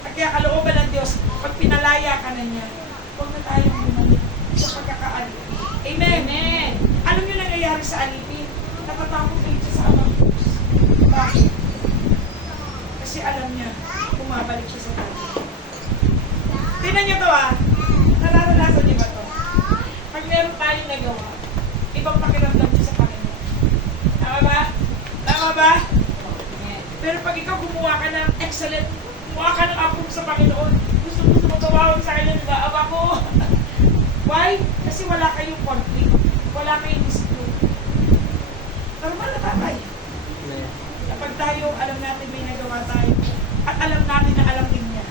At kaya kalooban ng Diyos, pag pinalaya ka na niya, huwag na tayong bumalik sa pagkakaalipin. Amen! Amen! Anong yung nangyayari sa alipin? Natatakot kayo siya sa Amang Diyos. Bakit? Kasi alam niya, bumabalik siya sa dati. Tingnan niyo to nararanasan niyo ba to? Pag meron tayong nagawa, ibang pakiramdam niyo sa Panginoon. Tama ba? Tama ba? Pero pag ikaw gumawa ka ng excellent, gumawa ka ng approve sa Panginoon, gusto mo tumawag sa kanya, diba? Aba ko. Why? Kasi wala kayong conflict. Wala kayong dispute. Normal na tatay. Kapag tayo, alam natin may nagawa tayo. At alam natin na alam din niya.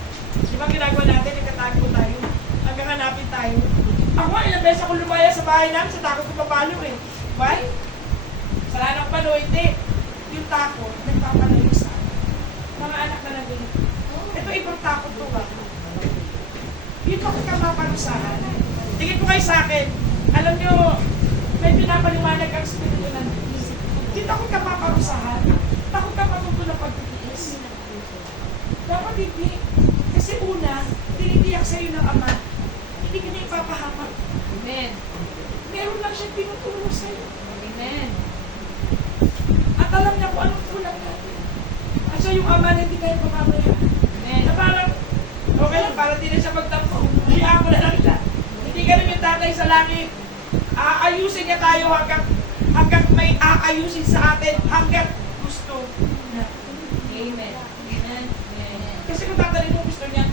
Di ba ginagawa natin, nagkatago tayo. Hanggang hanapin tayo. Ako, ilang beses ako lumaya sa bahay namin, sa takot ko papalo eh. Why? Salamat pa no, hindi. Yung takot, nagpapalayo sa akin. Mga anak na naging, ito ibang takot to ba? Yung takot ka maparusahan. Tingin po kayo sa akin, alam nyo, may pinapaliwanag ang Espiritu ng Diyos. Yung takot ka maparusahan, takot ka matuto ng pagtitiis. Dapat hindi. Kasi una, tinitiyak sa'yo ng Ama, hindi ka niya ipapahamak. Amen. Meron lang siya tinutulong sa'yo. Amen. At alam niya kung anong kulang natin. At siya yung Ama na hindi kayo pamamayaan. Amen. Na parang, okay lang, parang di na siya magtampo. Hayaan ko na lang siya. Hindi ka rin yung tatay sa langit. Aayusin niya tayo hanggang may aayusin sa atin, hanggang gusto na. Amen. Amen. Kasi kung tatalin mo gusto niya.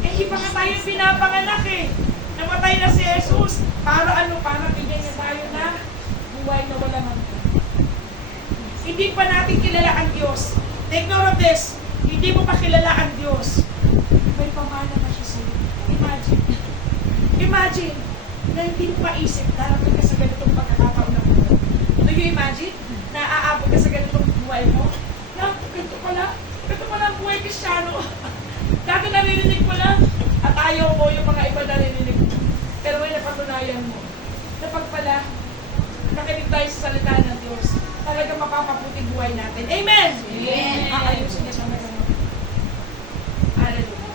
Eh, iba ka tayo pinapanganak eh. Namatay na si Jesus. Para ano? Para bigyan niya tayo na buhay na walang hanggan. Hindi pa natin kilala ang Diyos. Take note of this. Hindi mo pa kilala ang Diyos. May pamana na siya sa'yo. Imagine na hindi mo maisip darating ka sa ganitong pagkakataon ng buhay. Do you imagine na aabot ka sa ganitong buhay mo? Na, ganito pala buhay Kristiyano. Dati naririnig mo lang at ayaw mo yung mga iba naririnig mo. Pero may napatunayan mo na pag pala nakinig tayo sa salita ng Diyos, talaga mapapaputi buhay natin. Amen! Amen. Aayusin niya sa mga Hallelujah.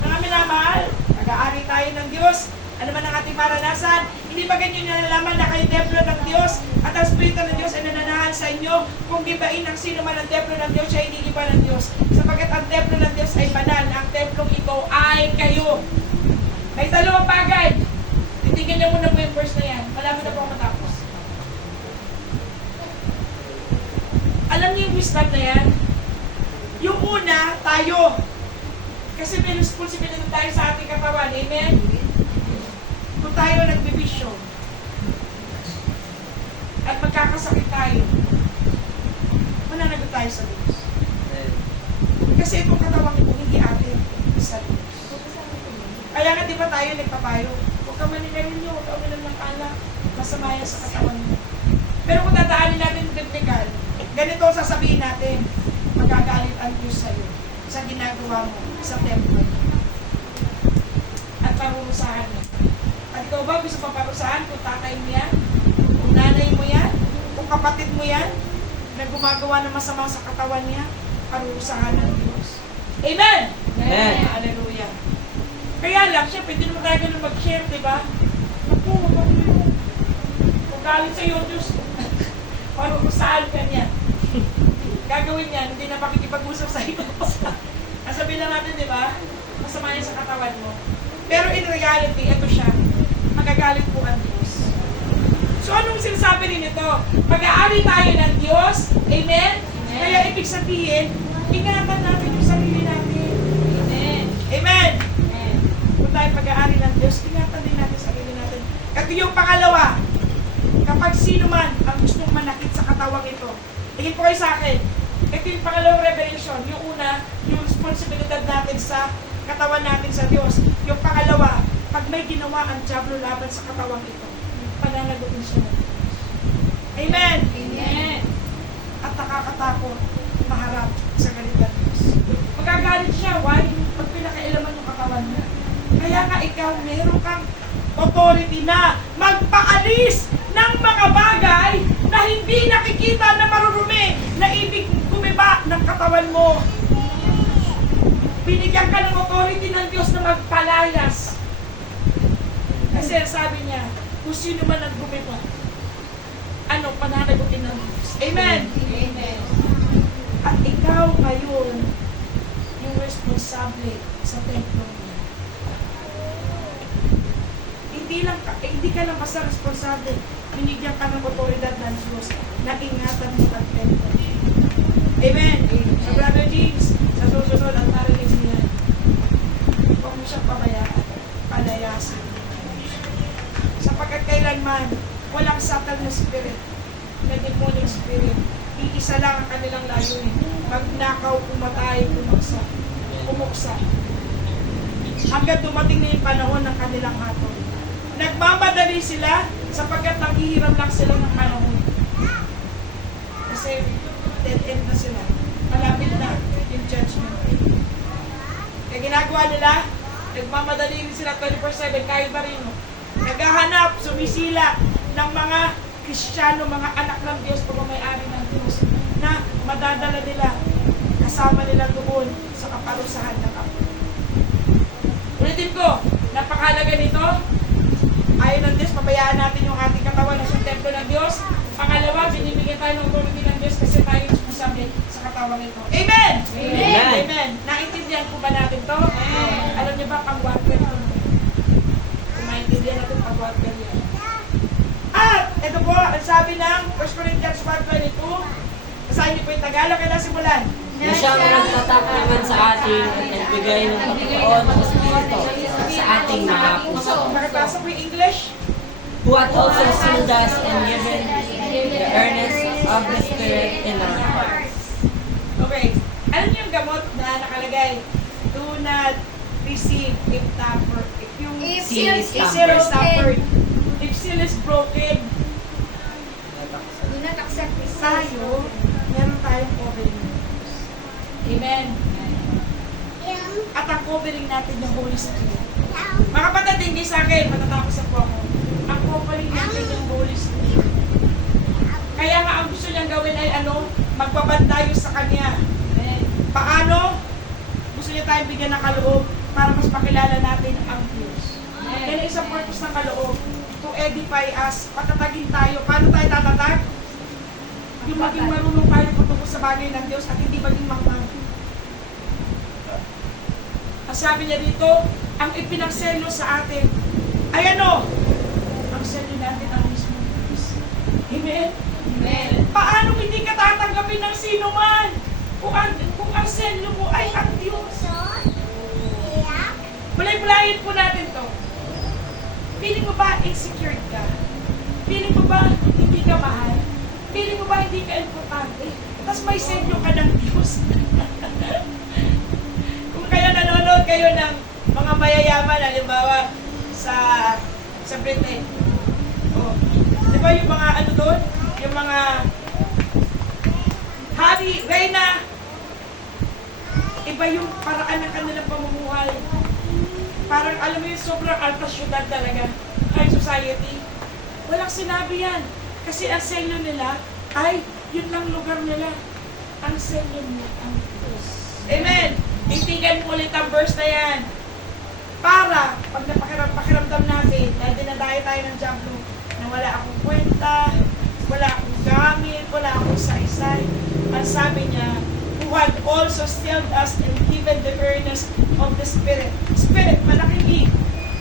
Mga minamahal, mag-aari tayo ng Diyos. Ano man ang ating maranasan, hindi ba ganyan nyo nalaman na kayo templo ng Diyos at ang Espiritu ng Diyos ay nananahan sa inyo? Kung gibain ng sino man ang templo ng Diyos, siya hindi giba ng Diyos. Sapagkat ang templo ng Diyos ay banal, ang templong ito ay kayo. May dalawang bagay. Titignan niyo muna po yung verse na yan. Malapit na po ako matapos. Alam niyo yung wisdom na yan? Yung una, tayo. Kasi may responsibility tayo sa ating katawan. Amen? Kung tayo nagbibisyo at magkakasakit tayo, mananagot tayo sa Diyos. Kasi itong katawan ito, hindi atin sa Diyos. Kaya nga di ba tayo nagpapayo? Huwag ka manigayin nyo, huwag ka uminom ng alak, masama yan sa katawan mo. Pero kung dadaanin natin yung biblical, ganito ang sasabihin natin, magagalit ang Diyos sa'yo sa ginagawa mo sa templo at parurusahan mo. At ikaw ba gusto pa parusahan kung tatay mo yan, kung nanay mo yan, kung kapatid mo yan, na gumagawa ng masama sa katawan niya, parurusahan ng Diyos. Amen! Amen. Hallelujah. Kaya lang, syempre, hindi naman tayo ganun mag-share, di ba? Naku, kung galit sa'yo, Diyos, parurusahan ka niya. Gagawin niya, hindi na makikipag-usap sa iyo. Sabihin lang natin, di ba? Masama yan sa katawan mo. Pero in reality, ito siya. Magagalit po ang Diyos. So, anong sinasabi rin ito? Mag-aari tayo ng Diyos. Amen? Kaya ibig sabihin, ingatan natin yung sarili natin. Amen. Amen? Amen. Kung tayo pag-aari ng Diyos, ingatan din natin sarili natin. Ito yung pangalawa. Kapag sino man ang gustong manakit sa katawang ito, tingin po kayo sa akin. Ito yung pangalawang revelation. Yung una, yung responsibilidad natin sa katawan natin sa Diyos. Yung pangalawa, pag may ginawa ang diablo laban sa katawang ito, pananagutin siya ng Diyos. Amen! Amen. At nakakatakot maharap sa galit ng Diyos. Magagalit siya, why? Pag pinakailaman yung katawan niya. Kaya nga ikaw, meron kang authority na magpaalis ng mga bagay na hindi nakikita na marurumi na ibig gumiba ng katawan mo. Binigyan ka ng authority ng Diyos na magpalayas. Kasi sabi niya, kung sino man ang gumiba, pananagutin ng Diyos. Amen! Amen. At ikaw ngayon, yung responsable sa templo niya. Hindi ka lang basta responsable. Binigyan ka ng otoridad ng Diyos na ingatan mo ang templo. Amen! So Brother James, sa susunod ang narinig niya, huwag mo siyang pabayaan, palayasin. Sapagkat kailanman, walang satan na spirit, na demonic spirit. Iisa lang ang kanilang layunin. Magnakaw, pumatay, pumuksa. Hanggang dumating na yung panahon ng kanilang hatol. Nagmamadali sila sapagkat nanghihiram lang sila ng panahon. Kasi dead end na sila. Malapit na yung judgment. Kaya ginagawa nila, nagmamadali rin sila 24/7 kahit ba rin. Naghahanap, sumisila ng mga Kristiyano, mga anak ng Diyos, pagmamayari ng Diyos, na madadala nila, kasama nila doon sa kaparusahan ng Apo. Ulitin ko, napakahalaga nito. Ayaw ng Diyos, pabayaan natin yung ating katawan na siyang templo ng Diyos. Pangalawa, binibigyan tayo ng authority ng Diyos kasi tayo responsable sa katawang ito. Amen! Amen! Amen! Naintindihan po ba natin to? Alam niyo ba, pang-warfare to? Kung maintindihan natin, pang-warfare yan. At, ito po, ang sabi ng 1 Corinthians 1:22, basahin niyo po yung Tagalog, kailan simulan? Na siyang nagtatak naman sa atin at nagbigay ng Panginoon ng Espiritu sa ating mga puso. Makipasa po yung English. Who hath also sealed us and given the earnest of the Spirit in our hearts. Okay. Alam niyo yung gamot na nakalagay? Do not receive if tampered. If yung If seal is seal is tampered. tampered. If seal is broken, Do not accept this. tayo, meron tayong covenant. Amen. At ang covering natin yung Holy Spirit. Mga kapatid, hindi sa akin, matatapos na po ako. Ang covering natin yung Holy Spirit. Kaya nga ang gusto niyang gawin ay ano? Magbabandayo sa Kanya. Paano? Gusto niya tayong bigyan ng kaloob para mas makilala natin ang Diyos. Yan ang isang purpose ng kaloob. To edify us. Patatagin tayo. Paano tayo tatatag? Yung maging marunong tayo patungkol sa bagay ng Diyos at hindi maging mangmang. Ang sabi niya dito, ang ipinagselo sa atin ay ano? Ang selo natin ang mismo Diyos. Amen? Amen. Paano hindi ka tatanggapin ng sino man? Kung ang selo mo ay ang Diyos. Balay-balayin po natin to. Feeling mo ba insecure ka? Feeling mo ba hindi ka mahal? Feeling mo ba hindi ka importante? Tapos may selo ka ng Diyos. Kung kaya nanonood kayo ng mga mayayaman, halimbawa sa Britain. Oh. Di ba yung mga ano doon? Yung mga hari, reyna, iba yung paraan ng kanilang pamumuhay. Parang alam mo yung sobrang alta syudad talaga. High society. Walang sinabi yan. Kasi ang selyo nila ay yun lang lugar nila. Ang selyo nila ang Diyos. Amen! Itigan mo ulit ang verse na yan. Para, pag napakiramdam natin, dahil dinadayo tayo ng jablo, na wala akong kwenta, wala akong gamit, wala akong saysay. Ang sabi niya, who had also stilled us and given the earnest of the Spirit. Spirit, malaking E,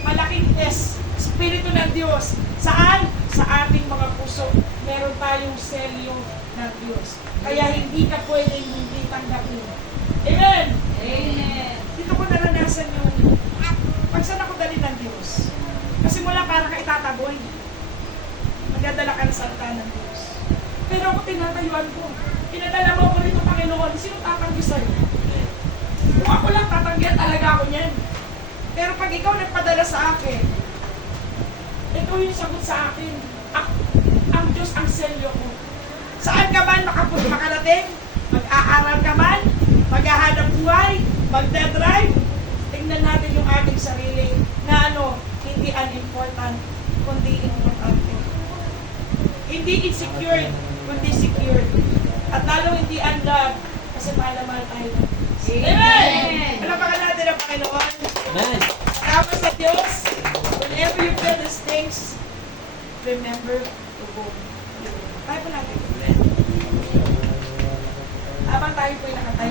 malaking S, Espiritu ng Diyos. Saan? Sa ating mga puso, meron tayong selyo ng Diyos. Kaya hindi ka pwedeng hindi tanggapin. Amen! Amen. Dito ko naranasan yung pagsan ako dali ng Diyos. Kasi mula para ka itataboy. Magdadala ka ng salita ng Diyos. Pero ako tinatayuan ko. Pinadala mo ako rito, Panginoon. Sino tatanggi sa'yo? Kung ako lang tatanggihan talaga ako niyan. Pero pag ikaw nagpadala sa akin, ito yung sagot sa akin. Ang Diyos ang selyo ko. Saan ka man makarating? Mag-aaral ka man? Maghahanap buhay? Magdadrive? Tingnan natin yung ating sarili na ano, hindi unimportant, kundi importante. Hindi insecure, kundi secured. At lalo hindi unloved, kasi mahal tayo. Amen! Palapakan natin ang Panginoon. Amen. Salamat sa Diyos. Whenever you feel these things, remember to go. Tayo po natin. Habang tayo po'y nakatayo.